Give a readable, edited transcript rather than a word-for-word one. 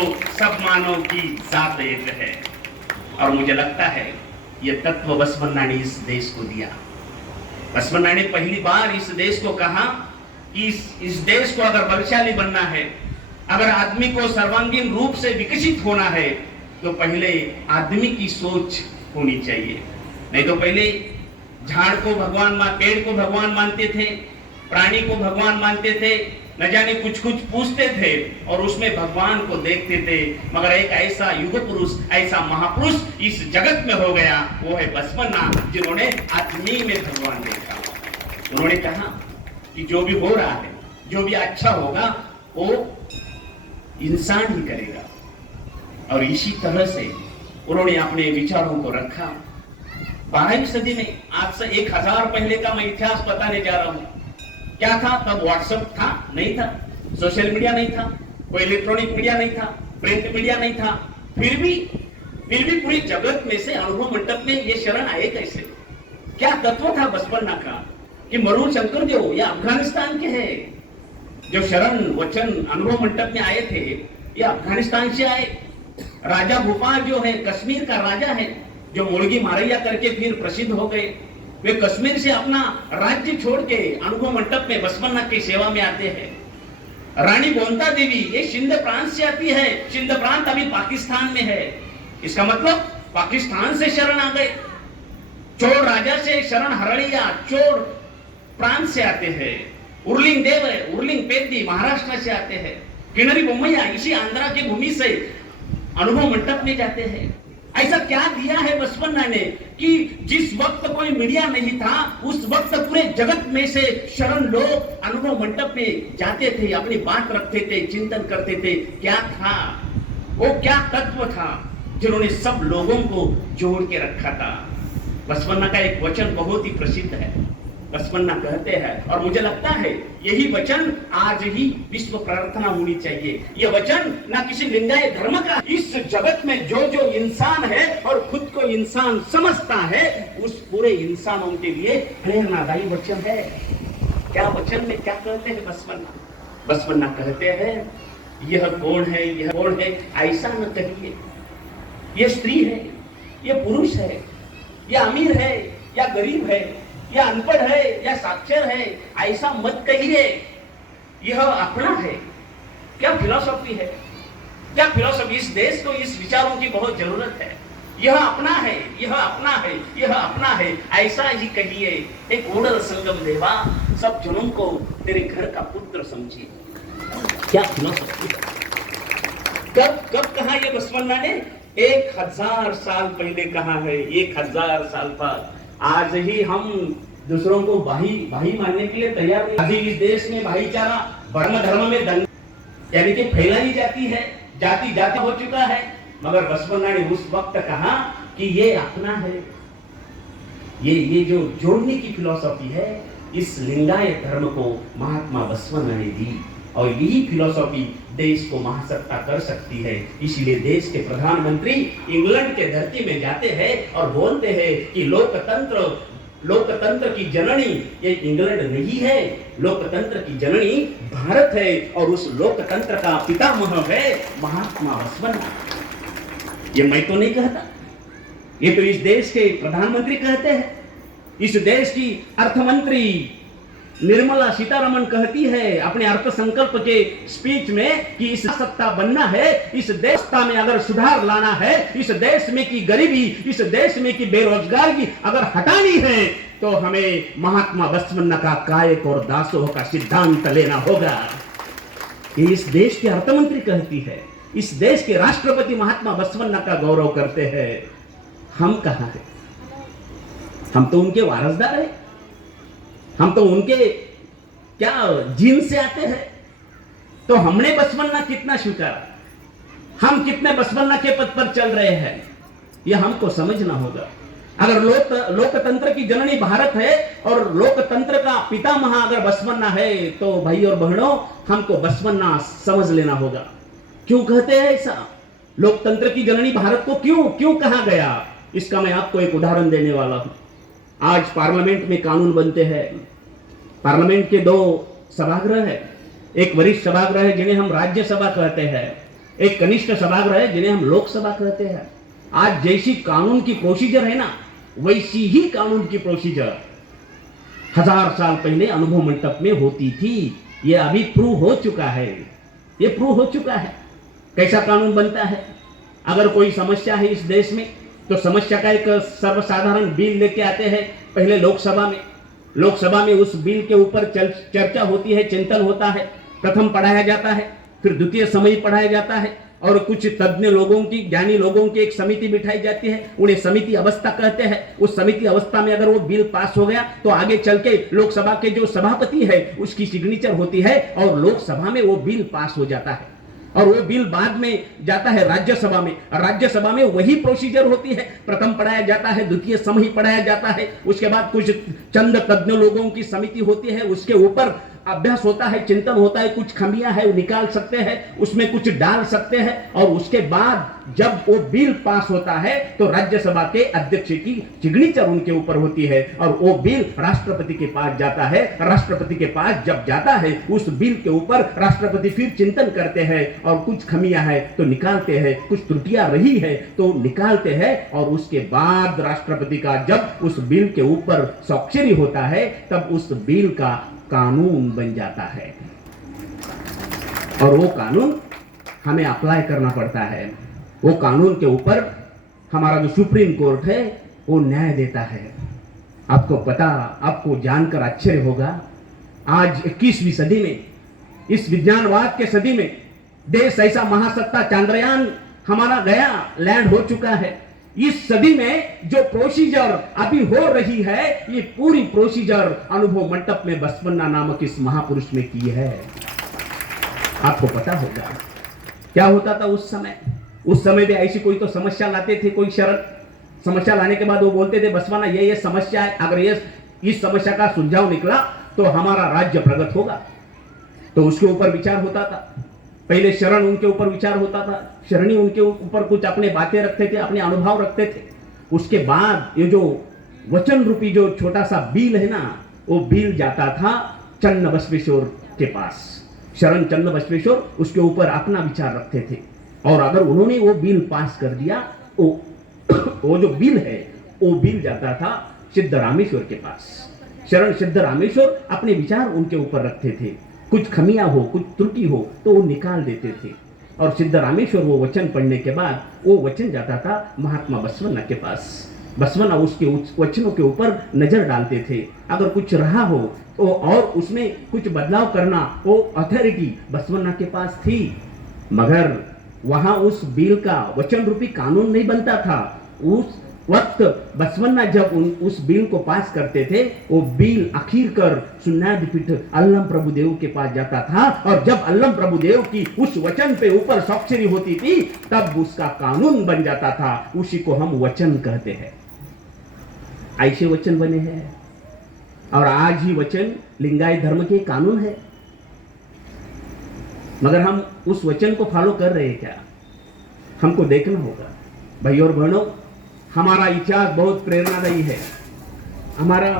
सब मानव की जात एक है। और मुझे लगता है ये तत्व बसवन्ना ने इस देश को दिया। बसवन्ना ने पहली बार इस देश को कहा कि इस देश को अगर बलशाली बनना है, अगर आदमी को सर्वांगीण रूप से विकसित होना है, तो पहले आदमी की सोच होनी चाहिए। नहीं तो पहले झाड़ को भगवान, पेड़ को भगवान मानते थे, प्राणी को भगवान मानते थे, न जाने कुछ कुछ पूछते थे और उसमें भगवान को देखते थे। मगर एक ऐसा युग पुरुष, ऐसा महापुरुष इस जगत में हो गया, वो है बसवन्ना, जिन्होंने आदमी में भगवान देखा। उन्होंने कहा कि जो भी हो रहा है, जो भी अच्छा होगा, वो इंसान ही करेगा। और इसी तरह से उन्होंने अपने विचारों को रखा। 12वीं सदी में, आज से 1000 पहले का मैं इतिहास बताने जा रहा हूं। क्या था तब? व्हाट्सएप था? नहीं था। सोशल मीडिया नहीं था, कोई इलेक्ट्रॉनिक मीडिया नहीं था, प्रिंट मीडिया नहीं था। फिर भी पूरी जगत में से अनुभव मंडप में ये शरण आए कैसे? क्या तत्व था बसवन्ना का कि मरुल शंकर देव ये अफगानिस्तान के हैं। जो शरण वचन अनुभव मंडप में आए थे, ये अफगानिस्तान से आए। राजा भूपाल जो है, कश्मीर का राजा है, जो मुर्गी मारैया करके फिर प्रसिद्ध हो गए, वे कश्मीर से अपना राज्य छोड़ के अनुभव मंडप में बसवन्ना की सेवा में आते हैं। रानी बोंता देवी ये सिंध प्रांत से आती है। सिंध प्रांत अभी पाकिस्तान में है। इसका मतलब पाकिस्तान से शरण आ गए। चोर राजा से शरण हरड़िया चोर प्रांत से आते हैं। उर्लिंग देव है, उर्लिंग पेद्दी महाराष्ट्र से आते हैं। किनरी बोम्मैया इसी आंध्रा की भूमि से अनुभव मंडप में जाते हैं। ऐसा क्या दिया है बसवन्ना ने कि जिस वक्त कोई मीडिया नहीं था, उस वक्त पूरे जगत में से शरण लोग अनुभव मंडप में जाते थे, अपनी बात रखते थे, चिंतन करते थे। क्या था वो? क्या तत्व था जिन्होंने सब लोगों को जोड़ के रखा था? बसवन्ना का एक वचन बहुत ही प्रसिद्ध है। बसवन्ना कहते हैं, और मुझे लगता है यही वचन आज ही विश्व प्रार्थना होनी चाहिए। ये वचन ना किसी लिंगायत धर्म का, इस जगत में जो जो इंसान है और खुद को इंसान समझता है, उस पूरे इंसानों के लिए प्रेरणादायी वचन है। क्या वचन में क्या कहते हैं बसवन्ना? बसवन्ना कहते हैं, यह कौन है, यह कौन है, ऐसा न कहिए। यह स्त्री है, यह पुरुष है, यह अमीर है या गरीब है, या अनपढ़ है या साक्षर है, ऐसा मत कहिए। यह अपना है। क्या फिलॉसफी है, क्या फिलॉसफी? इस देश को इस विचारों की बहुत जरूरत है। यह अपना है, यह अपना है, यह अपना है, ऐसा ही कहिए। एक ओडल संगम देवा, सब जनों को तेरे घर का पुत्र समझिए। क्या फिलॉसफी? कब कहा ये बसवन्ना ने? 1000 साल पहले कहा है। 1000 साल पर आज ही हम दूसरों को भाई भाई मानने के लिए तैयार नहीं। अभी इस देश में भाईचारा, धर्म में दंग यानी कि फैलाई जाती है, जाति जाति हो चुका है। मगर बसवन्ना ने उस वक्त कहा कि ये अपना है। ये जो जोड़ने की फिलॉसफी है, इस लिंगायत धर्म को महात्मा बसवन्ना ने दी। और यही फिलॉसफी देश को महासत्ता कर सकती है। इसीलिए देश के प्रधानमंत्री इंग्लैंड के धरती में जाते हैं और बोलते हैं कि लोकतंत्र की जननी ये इंग्लैंड नहीं है, लोकतंत्र की जननी भारत है। और उस लोकतंत्र का पितामह है महात्मा बसवन्ना। ये मैं तो नहीं कहता, ये तो इस देश के प्रधानमंत्री कहते हैं। इस देश की अर्थमंत्री निर्मला सीतारमण कहती है अपने अर्थ संकल्प के स्पीच में कि इस सत्ता बनना है, इस देश में अगर सुधार लाना है, इस देश में की गरीबी, इस देश में की बेरोजगारी अगर हटानी है, तो हमें महात्मा बसवन्ना का कायक और दासोह का सिद्धांत लेना होगा। ये इस देश के अर्थमंत्री कहती है। इस देश के राष्ट्रपति महात्मा बसवन्ना का गौरव करते हैं। हम कहां हैं? हम तो उनके वारसदार हैं। हम तो उनके क्या जीन से आते हैं। तो हमने बसवन्ना कितना स्वीकारा, हम कितने बसवन्ना के पद पर चल रहे हैं, यह हमको समझना होगा। अगर लोकतंत्र की जननी भारत है और लोकतंत्र का पितामह अगर बसवन्ना है, तो भाई और बहनों हमको बसवन्ना समझ लेना होगा। क्यों कहते हैं ऐसा? लोकतंत्र की जननी भारत को क्यों कहा गया? इसका मैं आपको एक उदाहरण देने वाला हूं। आज पार्लियामेंट में कानून बनते हैं। पार्लियामेंट के 2 सभागृह है। एक वरिष्ठ सभागृह है जिन्हें हम राज्यसभा कहते हैं, एक कनिष्ठ सभागृह है जिन्हें हम लोकसभा कहते हैं। आज जैसी कानून की प्रोसीजर है ना, वैसी ही कानून की प्रोसीजर 1000 साल पहले अनुभव मंडप में होती थी। ये अभी प्रूव हो चुका है, ये प्रूव हो चुका है। कैसा कानून बनता है? अगर कोई समस्या है इस देश में तो समस्या का एक सर्वसाधारण बिल लेके आते हैं पहले लोकसभा में उस बिल के ऊपर चर्चा होती है, चिंतन होता है, प्रथम पढ़ाया जाता है, फिर द्वितीय समय पढ़ाया जाता है और कुछ तज्ञ लोगों की, ज्ञानी लोगों की एक समिति बिठाई जाती है, उन्हें समिति अवस्था कहते हैं। उस समिति अवस्था में अगर वो बिल पास हो गया तो आगे चल के लोकसभा के जो सभापति है उसकी सिग्नेचर होती है और लोकसभा में वो बिल पास हो जाता है और वो बिल बाद में जाता है राज्यसभा में। राज्यसभा में वही प्रोसीजर होती है, प्रथम पढ़ाया जाता है, द्वितीय समय पढ़ाया जाता है, उसके बाद कुछ चंद तज्ञ लोगों की समिति होती है, उसके ऊपर अभ्यास होता है, चिंतन होता है, कुछ खामियां है वो निकाल सकते हैं, उसमें कुछ डाल सकते हैं और उसके बाद जब वो बिल पास होता है तो राज्यसभा के अध्यक्ष की सिग्नेचर उनके ऊपर होती है और वो बिल राष्ट्रपति के पास जाता है। राष्ट्रपति के पास जब जाता है उस बिल के ऊपर राष्ट्रपति फिर चिंतन करते हैं और कुछ खामियां है तो निकालते हैं, कुछ त्रुटियां रही है तो निकालते हैं और उसके बाद राष्ट्रपति का जब उस बिल के ऊपर स्वाक्षरी होता है तब उस बिल का कानून बन जाता है और वो कानून हमें अप्लाई करना पड़ता है। वो कानून के ऊपर हमारा जो सुप्रीम कोर्ट है वो न्याय देता है। आपको पता, आपको जानकर आश्चर्य होगा, आज 21वीं सदी में, इस विज्ञानवाद के सदी में देश ऐसा महासत्ता चांद्रयान हमारा गया, लैंड हो चुका है। इस सदी में जो प्रोसीजर अभी हो रही है ये पूरी प्रोसीजर अनुभव मंडप में बसवन्ना नामक इस महापुरुष ने की है। आपको पता होगा क्या होता था उस समय? उस समय भी ऐसी कोई तो समस्या लाते थे, कोई शरत समस्या लाने के बाद वो बोलते थे बसवन्ना ये समस्या है, अगर ये इस समस्या का सुलझाव निकला तो हमारा राज्य प्रगत होगा। तो उसके ऊपर विचार होता था। पहले शरण उनके ऊपर विचार होता था, शरणी उनके ऊपर कुछ अपने बातें रखते थे, अपने अनुभव रखते थे। उसके बाद ये जो वचन रूपी जो छोटा सा बिल है ना, वो बिल जाता था चन्न बसवेश्वर के पास। शरण चन्न बसवेश्वर उसके ऊपर अपना विचार रखते थे और अगर उन्होंने वो बिल पास कर दिया वो जो बिल है वो बिल जाता था सिद्धरामेश्वर के पास। शरण सिद्धरामेश्वर अपने विचार उनके ऊपर रखते थे, कुछ खमियां हो, कुछ त्रुटि हो तो वो निकाल देते थे और सिद्धरामेश्वर वो वचन पढ़ने के बाद वो वचन जाता था महात्मा बसवन्ना के पास। बसवन्ना उसके वचनों के ऊपर नजर डालते थे, अगर कुछ रहा हो तो और उसमें कुछ बदलाव करना वो अथॉरिटी बसवन्ना के पास थी। मगर वहां उस बिल का वचन रूपी कानून नहीं बनता था। उस वक्त बसवन्ना जब उस बिल को पास करते थे वो बिल आखिर कर सुन्नादपीठ अल्लम प्रभुदेव के पास जाता था और जब अल्लम प्रभुदेव की उस वचन पे ऊपर स्वाक्षरी होती थी तब उसका कानून बन जाता था। उसी को हम वचन कहते हैं। ऐसे वचन बने हैं और आज ही वचन लिंगायत धर्म के कानून है। मगर हम उस वचन को फॉलो कर रहे हैं क्या? हमको देखना होगा। भाई और बहनों, हमारा इतिहास बहुत प्रेरणादायी है। हमारा